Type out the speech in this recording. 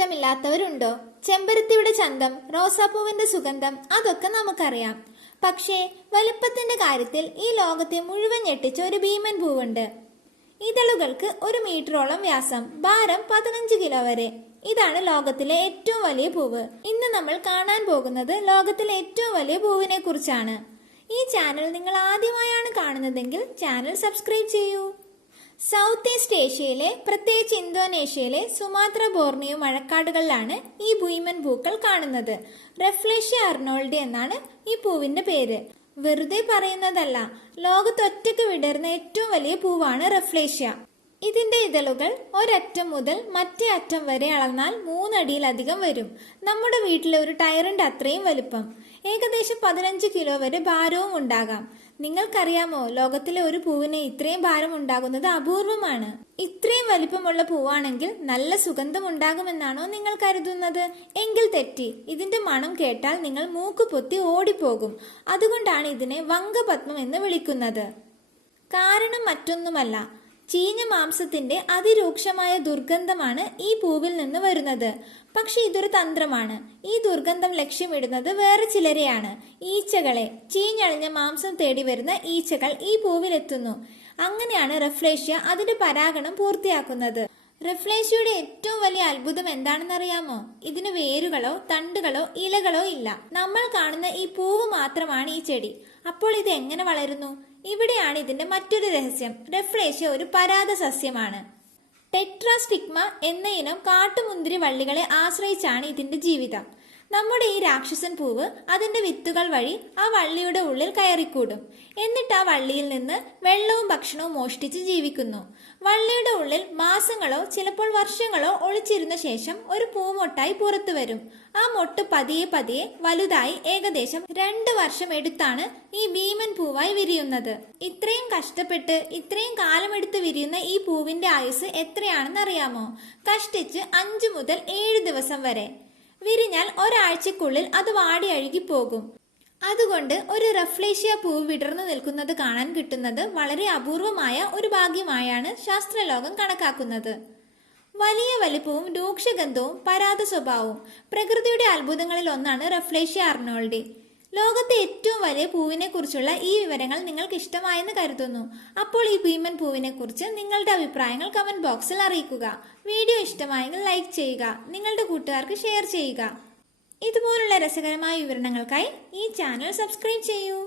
ഇഷ്ടമില്ലാത്തവരുണ്ടോ? ചെമ്പരത്തിയുടെ ചന്തം, റോസാപ്പൂവിന്റെ സുഗന്ധം അതൊക്കെ നമുക്കറിയാം. പക്ഷേ വലിപ്പത്തിന്റെ കാര്യത്തിൽ ഈ ലോകത്തെ മുഴുവൻ ഞെട്ടിച്ച ഒരു ഭീമൻ പൂവുണ്ട്. ഇതളുകൾക്ക് 1 മീറ്ററോളം വ്യാസം, ഭാരം 15 കിലോ വരെ. ഇതാണ് ലോകത്തിലെ ഏറ്റവും വലിയ പൂവ്. ഇന്ന് നമ്മൾ കാണാൻ പോകുന്നത് ലോകത്തിലെ ഏറ്റവും വലിയ പൂവിനെ കുറിച്ചാണ്. ഈ ചാനൽ നിങ്ങൾ ആദ്യമായാണ് കാണുന്നതെങ്കിൽ ചാനൽ സബ്സ്ക്രൈബ് ചെയ്യൂ. സൗത്ത് ഈസ്റ്റ് ഏഷ്യയിലെ, പ്രത്യേകിച്ച് ഇന്തോനേഷ്യയിലെ സുമാത്ര, ബോർണിയോ മഴക്കാടുകളിലാണ് ഈ ഭീമൻ പൂക്കൾ കാണുന്നത്. റഫ്ലേഷ്യ അർണോൾഡി എന്നാണ് ഈ പൂവിന്റെ പേര്. വെറുതെ പറയുന്നതല്ല, ലോകത്തൊറ്റയ്ക്ക് വിടരുന്ന ഏറ്റവും വലിയ പൂവാണ് റഫ്ലേഷ്യ. ഇതിന്റെ ഇതളുകൾ ഒരറ്റം മുതൽ മറ്റേ അറ്റം വരെ അളന്നാൽ 3 അടിയിലധികം വരും. നമ്മുടെ വീട്ടിലെ ഒരു ടയറിന്റെ അത്രയും വലുപ്പം. ഏകദേശം 15 കിലോ വരെ ഭാരവും ഉണ്ടാകാം. നിങ്ങൾക്കറിയാമോ, ലോകത്തിലെ ഒരു പൂവിന് ഇത്രയും ഭാരം ഉണ്ടാകുന്നത് അപൂർവമാണ്. ഇത്രയും വലിപ്പമുള്ള പൂവാണെങ്കിൽ നല്ല സുഗന്ധം ഉണ്ടാകുമെന്നാണോ നിങ്ങൾ കരുതുന്നത്? എങ്കിൽ തെറ്റി. ഇതിന്റെ മണം കേട്ടാൽ നിങ്ങൾ മൂക്ക് പൊത്തി ഓടിപ്പോകും. അതുകൊണ്ടാണ് ഇതിനെ വങ്കപത്മം എന്ന് വിളിക്കുന്നത്. കാരണം മറ്റൊന്നുമല്ല, ചീഞ്ഞ മാംസത്തിന്റെ അതിരൂക്ഷമായ ദുർഗന്ധമാണ് ഈ പൂവിൽ നിന്ന് വരുന്നത്. പക്ഷെ ഇതൊരു തന്ത്രമാണ്. ഈ ദുർഗന്ധം ലക്ഷ്യമിടുന്നത് വേറെ ചിലരെയാണ്, ഈച്ചകളെ. ചീഞ്ഞളിഞ്ഞ മാംസം തേടി വരുന്ന ഈച്ചകൾ ഈ പൂവിലെത്തുന്നു. അങ്ങനെയാണ് റഫ്ലേഷ്യ അതിന്റെ പരാഗണം പൂർത്തിയാക്കുന്നത്. റഫ്ലേഷ്യയുടെ ഏറ്റവും വലിയ അത്ഭുതം എന്താണെന്നറിയാമോ? ഇതിന് വേരുകളോ തണ്ടുകളോ ഇലകളോ ഇല്ല. നമ്മൾ കാണുന്ന ഈ പൂവ് മാത്രമാണ് ഈ ചെടി. അപ്പോൾ ഇത് എങ്ങനെ വളരുന്നു? ഇവിടെയാണ് ഇതിന്റെ മറ്റൊരു രഹസ്യം. റഫ്ലേഷ്യ ഒരു പരാത സസ്യമാണ്. ടെട്രാസ്റ്റിഗ്മ എന്ന ഇനം കാട്ടുമുന്തിരി വള്ളികളെ ആശ്രയിച്ചാണ് ഇതിന്റെ ജീവിതം. നമ്മുടെ ഈ രാക്ഷസൻ പൂവ് അതിന്റെ വിത്തുകൾ വഴി ആ വള്ളിയുടെ ഉള്ളിൽ കയറിക്കൂടും. എന്നിട്ട് ആ വള്ളിയിൽ നിന്ന് വെള്ളവും ഭക്ഷണവും മോഷ്ടിച്ച് ജീവിക്കുന്നു. വള്ളിയുടെ ഉള്ളിൽ മാസങ്ങളോ ചിലപ്പോൾ വർഷങ്ങളോ ഒളിച്ചിരുന്ന ശേഷം ഒരു പൂമൊട്ടായി പുറത്തു വരും. ആ മൊട്ട് പതിയെ പതിയെ വലുതായി ഏകദേശം 2 വർഷം എടുത്താണ് ഈ ഭീമൻ പൂവായി വിരിയുന്നത്. ഇത്രയും കഷ്ടപ്പെട്ട് ഇത്രയും കാലമെടുത്ത് വിരിയുന്ന ഈ പൂവിന്റെ ആയുസ് എത്രയാണെന്ന് അറിയാമോ? കഷ്ടിച്ച് 5 മുതൽ 7 ദിവസം വരെ. വിരിഞ്ഞാൽ ഒരാഴ്ചക്കുള്ളിൽ അത് വാടി അഴുകിപ്പോകും. അതുകൊണ്ട് ഒരു റഫ്ലേഷ്യ പൂവ് വിടർന്നു നിൽക്കുന്നത് കാണാൻ കിട്ടുന്നത് വളരെ അപൂർവമായ ഒരു ഭാഗ്യമായാണ് ശാസ്ത്രലോകം കണക്കാക്കുന്നത്. വലിയ വലിപ്പവും രൂക്ഷഗന്ധവും പരാത സ്വഭാവവും പ്രകൃതിയുടെ അത്ഭുതങ്ങളിൽ ഒന്നാണ് റഫ്ലേഷ്യ അർണോൾഡി. ലോകത്തെ ഏറ്റവും വലിയ പൂവിനെ കുറിച്ചുള്ള ഈ വിവരങ്ങൾ നിങ്ങൾക്ക് ഇഷ്ടമായെന്ന് കരുതുന്നു. അപ്പോൾ ഈ ഭീമൻ പൂവിനെ കുറിച്ച് നിങ്ങളുടെ അഭിപ്രായങ്ങൾ കമന്റ് ബോക്സിൽ അറിയിക്കുക. വീഡിയോ ഇഷ്ടമായെങ്കിൽ ലൈക്ക് ചെയ്യുക, നിങ്ങളുടെ കൂട്ടുകാർക്ക് ഷെയർ ചെയ്യുക. ഇതുപോലുള്ള രസകരമായ വിവരണങ്ങൾക്കായി ഈ ചാനൽ സബ്സ്ക്രൈബ് ചെയ്യൂ.